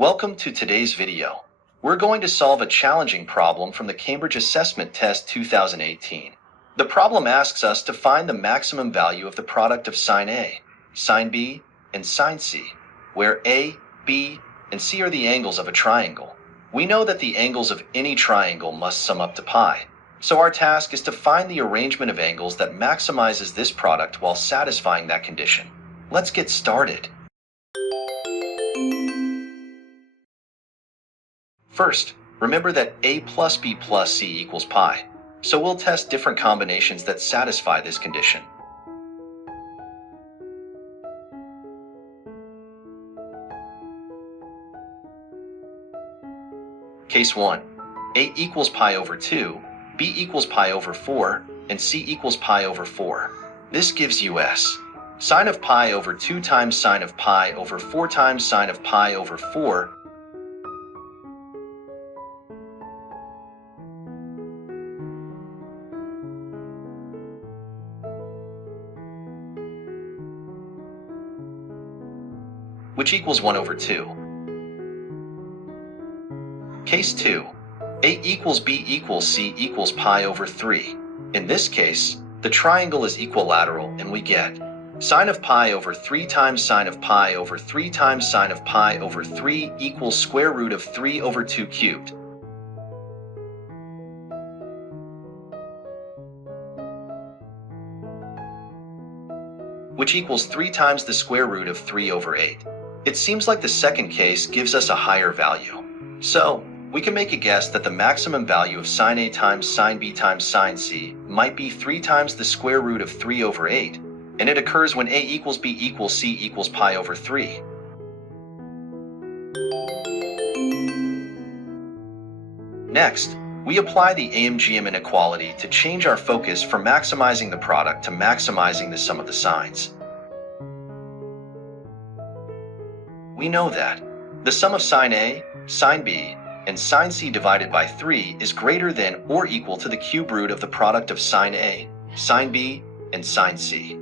Welcome to today's video. We're going to solve a challenging problem from the Cambridge Assessment Test 2018. The problem asks us to find the maximum value of the product of sine A, sine B, and sine C, where A, B, and C are the angles of a triangle. We know that the angles of any triangle must sum up to pi, so our task is to find the arrangement of angles that maximizes this product while satisfying that condition. Let's get started. First, remember that A plus B plus C equals pi, so we'll test different combinations that satisfy this condition. Case 1. A equals pi over 2, B equals pi over 4, and C equals pi over 4. This gives us sine of pi over 2 times sine of pi over 4 times sine of pi over 4, which equals 1 over 2. Case 2. A equals B equals C equals pi over 3. In this case, the triangle is equilateral and we get sine of pi over 3 times sine of pi over 3 times sine of pi over 3 equals square root of 3 over 2 cubed. Which equals 3 times the square root of 3 over 8. It seems like the second case gives us a higher value. So, we can make a guess that the maximum value of sine A times sine B times sine C might be 3 times the square root of 3 over 8, and it occurs when A equals B equals C equals pi over 3. Next, we apply the AMGM inequality to change our focus from maximizing the product to maximizing the sum of the signs. We know that the sum of sine A, sine B, and sine C divided by 3 is greater than or equal to the cube root of the product of sine A, sine B, and sine C.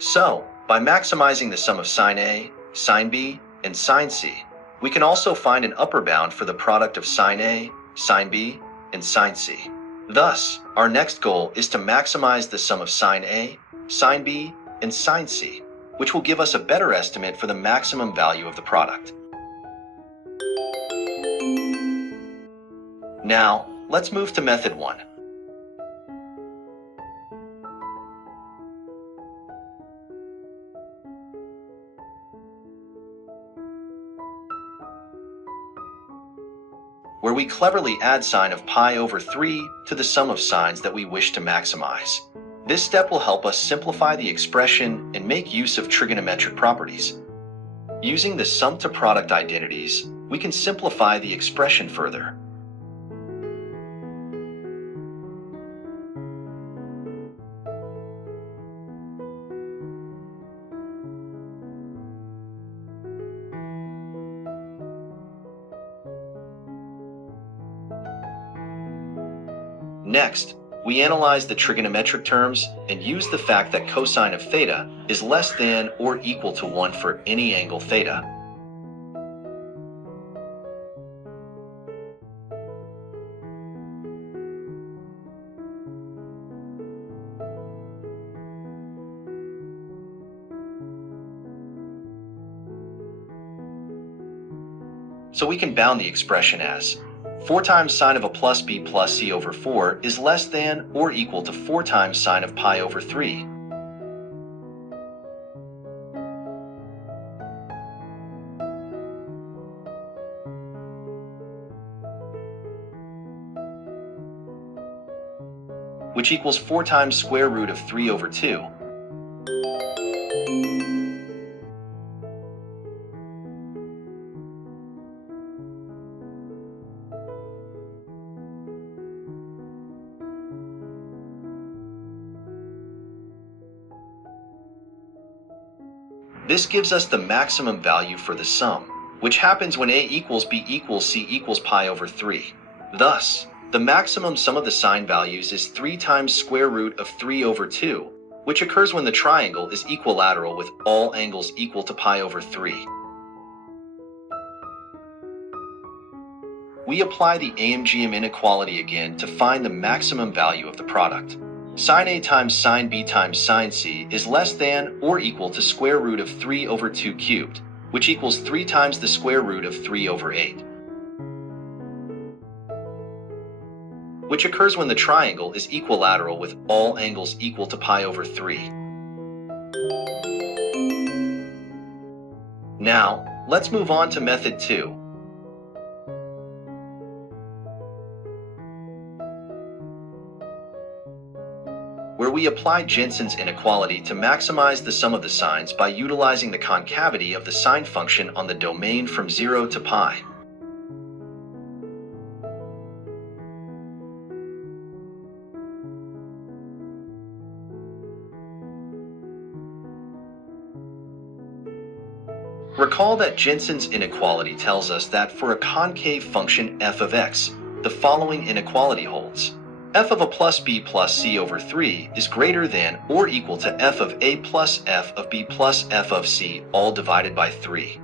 So, by maximizing the sum of sine A, sine B, and sine C, we can also find an upper bound for the product of sine A, sine B, and sine C. Thus, our next goal is to maximize the sum of sine A, sine B, and sine C, which will give us a better estimate for the maximum value of the product. Now, let's move to method 1. Where we cleverly add sine of pi over 3 to the sum of signs that we wish to maximize. This step will help us simplify the expression and make use of trigonometric properties. Using the sum to product identities, we can simplify the expression further. Next, we analyze the trigonometric terms and use the fact that cosine of theta is less than or equal to 1 for any angle theta. So we can bound the expression as 4 times sine of a plus b plus c over 4 is less than or equal to 4 times sine of pi over 3. Which equals 4 times square root of 3 over 2. This gives us the maximum value for the sum, which happens when a equals b equals c equals pi over 3. Thus, the maximum sum of the sine values is 3 times square root of 3 over 2, which occurs when the triangle is equilateral with all angles equal to pi over 3. We apply the AMGM inequality again to find the maximum value of the product. Sine A times sine B times sine C is less than or equal to square root of 3 over 2 cubed, which equals 3 times the square root of 3 over 8, which occurs when the triangle is equilateral with all angles equal to pi over 3. Now, let's move on to method 2. Where we apply Jensen's inequality to maximize the sum of the sines by utilizing the concavity of the sine function on the domain from 0 to pi. Recall that Jensen's inequality tells us that for a concave function f of x, the following inequality holds. F of a plus b plus c over 3 is greater than or equal to f of a plus f of b plus f of c, all divided by 3.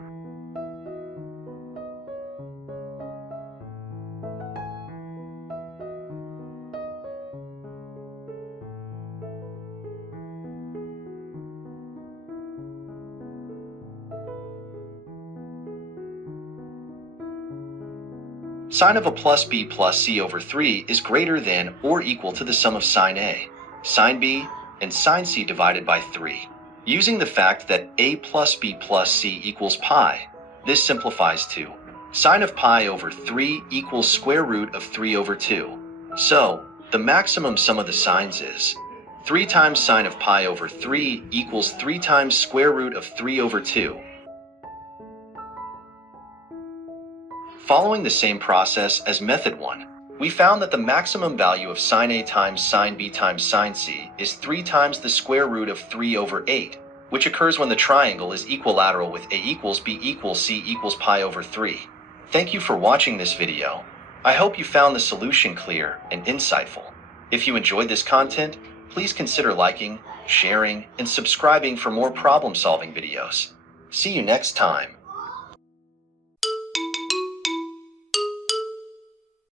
Sine of a plus b plus c over 3 is greater than or equal to the sum of sine A, sine B, and sine C divided by 3. Using the fact that a plus b plus c equals pi, this simplifies to sine of pi over 3 equals square root of 3 over 2. So, the maximum sum of the sines is 3 times sine of pi over 3 equals 3 times square root of 3 over 2. Following the same process as method 1, we found that the maximum value of sine A times sine B times sine C is 3 times the square root of 3 over 8, which occurs when the triangle is equilateral with A equals B equals C equals pi over 3. Thank you for watching this video. I hope you found the solution clear and insightful. If you enjoyed this content, please consider liking, sharing, and subscribing for more problem-solving videos. See you next time.